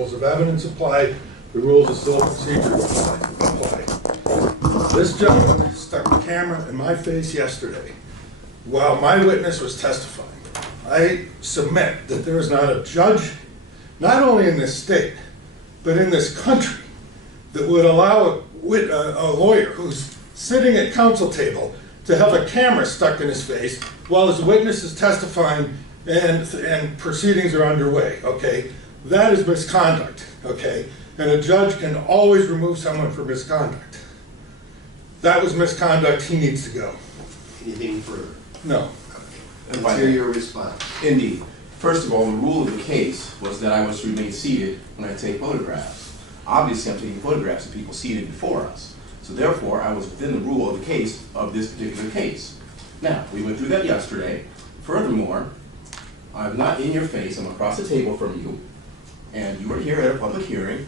Rules of evidence apply, the rules of civil procedure apply. This gentleman stuck the camera in my face yesterday while my witness was testifying. I submit that there is not a judge, not only in this state, but in this country, that would allow a lawyer who's sitting at counsel table to have a camera stuck in his face while his witness is testifying and proceedings are underway, okay? That is misconduct, okay? And a judge can always remove someone for misconduct. That was misconduct, he needs to go. Anything further? No. Okay. Let's hear your response. Indeed. First of all, the rule of the case was that I was to remain seated when I take photographs. Obviously, I'm taking photographs of people seated before us. So therefore, I was within the rule of the case of this particular case. Now, we went through that yesterday. Furthermore, I'm not in your face, I'm across the table from you, and you are here at a public hearing,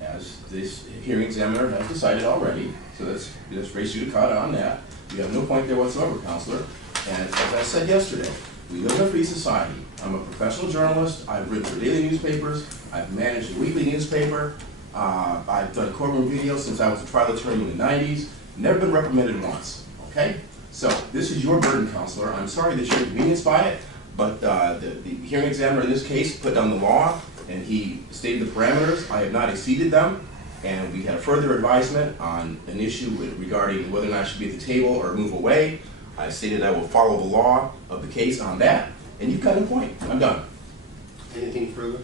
as this hearing examiner has decided already, so that's res judicata on that. You have no point there whatsoever, counselor. And as I said yesterday, we live in a free society. I'm a professional journalist, I've written for daily newspapers, I've managed a weekly newspaper, I've done courtroom videos since I was a trial attorney in the 90s, never been reprimanded once, okay? So this is your burden, counselor. I'm sorry that you're inconvenienced by it, but the hearing examiner in this case put down the law and he stated the parameters. I have not exceeded them, and we had a further advisement on an issue regarding whether or not I should be at the table or move away. I stated I will follow the law of the case on that, and you've got a point. I'm done. Anything further?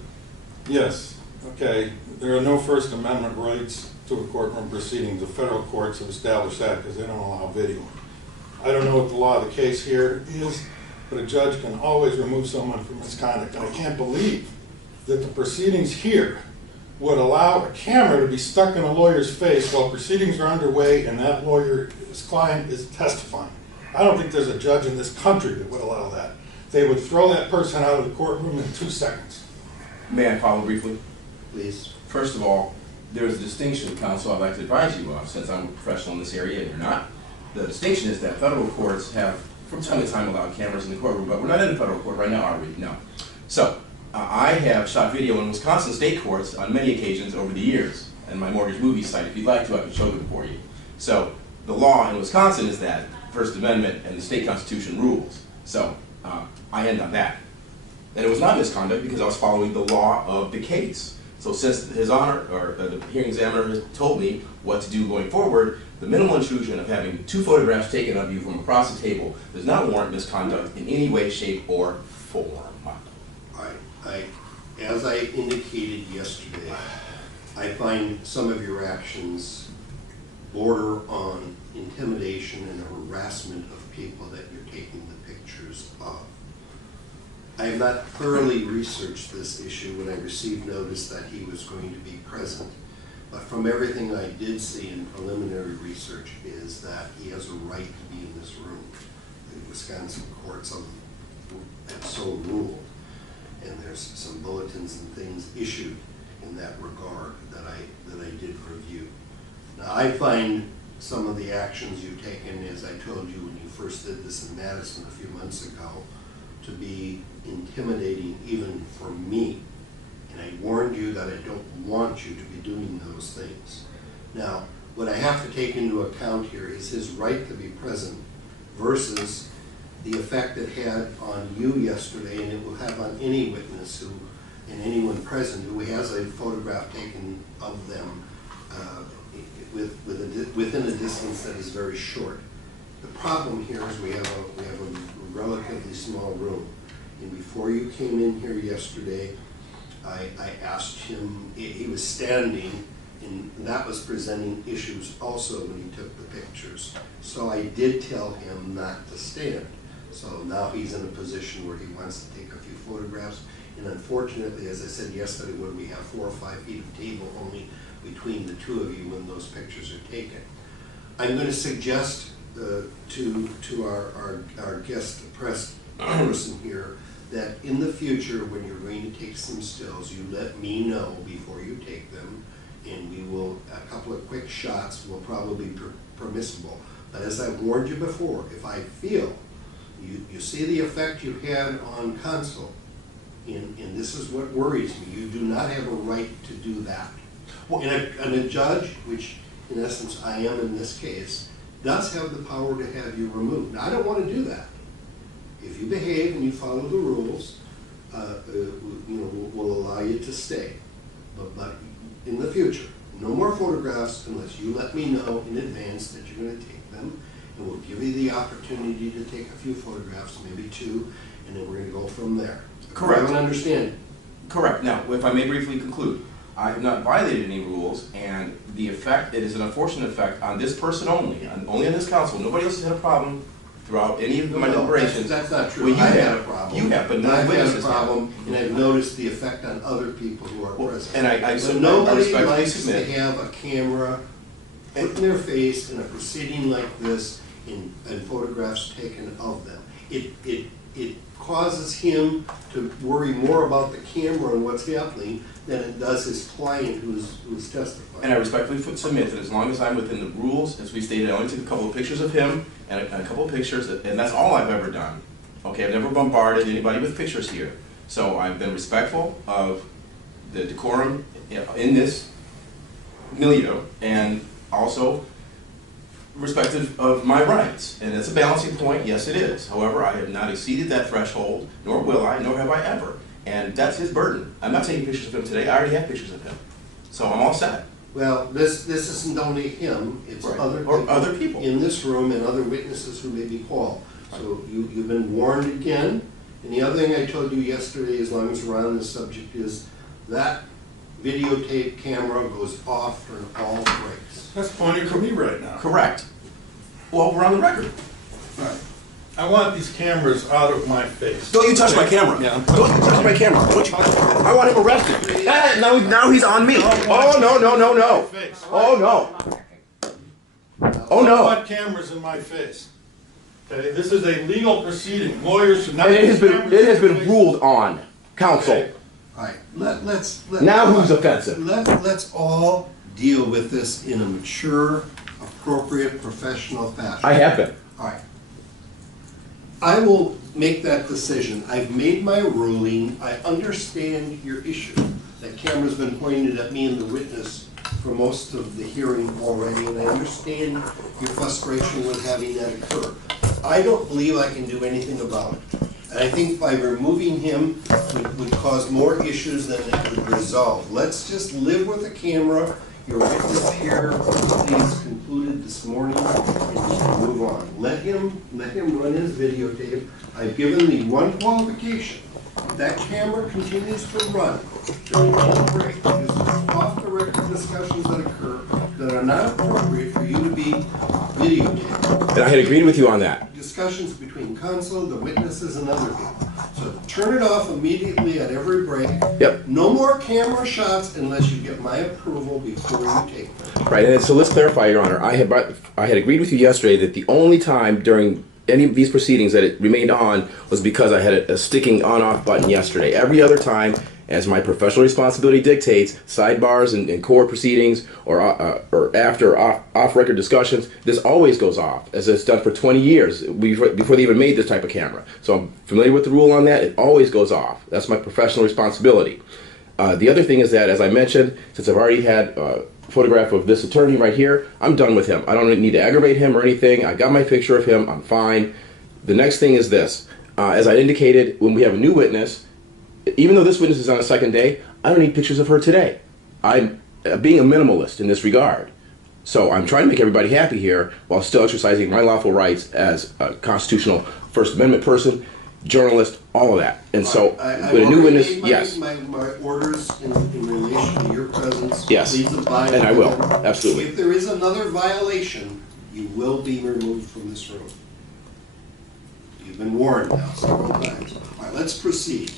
Yes, okay. There are no First Amendment rights to a courtroom proceeding. The federal courts have established that because they don't allow video. I don't know what the law of the case here is, but a judge can always remove someone for misconduct. And I can't believe that the proceedings here would allow a camera to be stuck in a lawyer's face while proceedings are underway and that lawyer's client is testifying. I don't think there's a judge in this country that would allow that. They would throw that person out of the courtroom in 2 seconds. May I follow briefly? Please. First of all, there's a distinction, counsel, I'd like to advise you of, since I'm a professional in this area and you're not. The distinction is that federal courts have, from time to time, allowed cameras in the courtroom, but we're not in a federal court right now, are we? No. So, I have shot video in Wisconsin state courts on many occasions over the years, and my mortgage movie site, if you'd like to, I can show them for you. So, the law in Wisconsin is that First Amendment and the state constitution rules. So, I end on that. And it was not misconduct because I was following the law of the case. So since His Honor, or the hearing examiner has told me what to do going forward, the minimal intrusion of having 2 photographs taken of you from across the table does not warrant misconduct in any way, shape, or form. As I indicated yesterday, I find some of your actions border on intimidation and harassment of people that you're taking the pictures of. I have not thoroughly researched this issue when I received notice that he was going to be present, but from everything I did see in preliminary research is that he has a right to be in this room. The Wisconsin courts have so ruled, and there's some bulletins and things issued in that regard that I did review. Now I find some of the actions you've taken, as I told you when you first did this in Madison a few months ago, to be intimidating even for me. And I warned you that I don't want you to be doing those things. Now, what I have to take into account here is his right to be present versus the effect it had on you yesterday, and it will have on any witness who, and anyone present who has a photograph taken of them within a distance that is very short. The problem here is we have a relatively small room. And before you came in here yesterday, I asked him, he was standing, and that was presenting issues also when he took the pictures. So I did tell him not to stand. So now he's in a position where he wants to take a few photographs. And unfortunately, as I said yesterday, when we have 4 or 5 feet of table only between the 2 of you when those pictures are taken. I'm going to suggest to our guest press person here that in the future, when you're going to take some stills, you let me know before you take them, and we will, a couple of quick shots will probably be permissible. But as I've warned you before, if I feel you see the effect you had on counsel, And this is what worries me. You do not have a right to do that. Well- And a judge, which in essence I am in this case, does have the power to have you removed. Now, I don't want to do that. If you behave and you follow the rules, we'll allow you to stay. But in the future, no more photographs unless you let me know in advance that you're going to take them, and we'll give you the opportunity to take a few photographs, maybe 2, and then we're going to go from there. Correct. I don't understand. Correct. Now, if I may briefly conclude, I have not violated any rules, and the effect, it is an unfortunate effect on this person only on this council. Nobody else has had a problem throughout any of my deliberations. That's not true. Well, you I have. had a problem. You have, but no I've had witnesses a have. problem, and I've noticed the effect on other people who are present. And I So so nobody respectfully likes to submit. have a camera put in their face in a proceeding like this and photographs taken of them. It causes him to worry more about the camera and what's happening than it does his client who's testifying. And I respectfully submit that as long as I'm within the rules, as we stated, I only took a couple of pictures of him and a couple of pictures, and that's all I've ever done. Okay, I've never bombarded anybody with pictures here. So I've been respectful of the decorum in this milieu, and also respective of my rights. And it's a balancing point, yes it is. However, I have not exceeded that threshold, nor will I, nor have I ever. And that's his burden. I'm not taking pictures of him today, I already have pictures of him. So I'm all set. Well, this isn't only him, it's Right. other Or people. in this room and other witnesses who may be called. So you've been warned again. And the other thing I told you yesterday, as long as we're on this subject, is that videotape camera goes off for all breaks. That's pointing to me right now. Correct. Well, we're on the record. Right. I want these cameras out of my face. Don't you touch my camera. Yeah. Don't you touch my camera. Don't you. I want him arrested. Now he's on me. Oh, no. Face. Oh, no. Oh, I don't no. want cameras in my face. Okay, this is a legal proceeding. Lawyers should not. And it has put cameras in been their face. ruled on, counsel. Okay. All right, let's Now who's offensive? Let's all deal with this in a mature, appropriate, professional fashion. I have been. All right. I will make that decision. I've made my ruling. I understand your issue. That camera's been pointed at me and the witness for most of the hearing already, and I understand your frustration with having that occur. I don't believe I can do anything about it. And I think by removing him would cause more issues than it would resolve. Let's just live with the camera. Your witness here, please concluded this morning, and move on. Let him run his videotape. I've given the one qualification. If that camera continues to run during any break, there's off-the-record discussions that occur that are not appropriate for you to be videotaped. And I had agreed with you on that. Discussions between counsel, the witnesses, and other people. So turn it off immediately at every break. Yep. No more camera shots unless you get my approval before you take them. Right, and so let's clarify, Your Honor. I had agreed with you yesterday that the only time during any of these proceedings that it remained on was because I had a sticking on-off button yesterday. Every other time, as my professional responsibility dictates, sidebars and court proceedings or after off-record discussions, this always goes off, as it's done for 20 years before they even made this type of camera. So I'm familiar with the rule on that. It always goes off. That's my professional responsibility. The other thing is that, as I mentioned, since I've already had a photograph of this attorney right here, I'm done with him. I don't need to aggravate him or anything. I got my picture of him. I'm fine. The next thing is this. As I indicated, when we have a new witness, even though this witness is on a second day, I don't need pictures of her today. I'm being a minimalist in this regard. So I'm trying to make everybody happy here while still exercising my lawful rights as a constitutional First Amendment person, journalist, all of that. And so, with a new witness, yes. My orders in relation to your presence. Yes, Please abide and I by will, them. absolutely. If there is another violation, you will be removed from this room. You've been warned now several times. All right, let's proceed.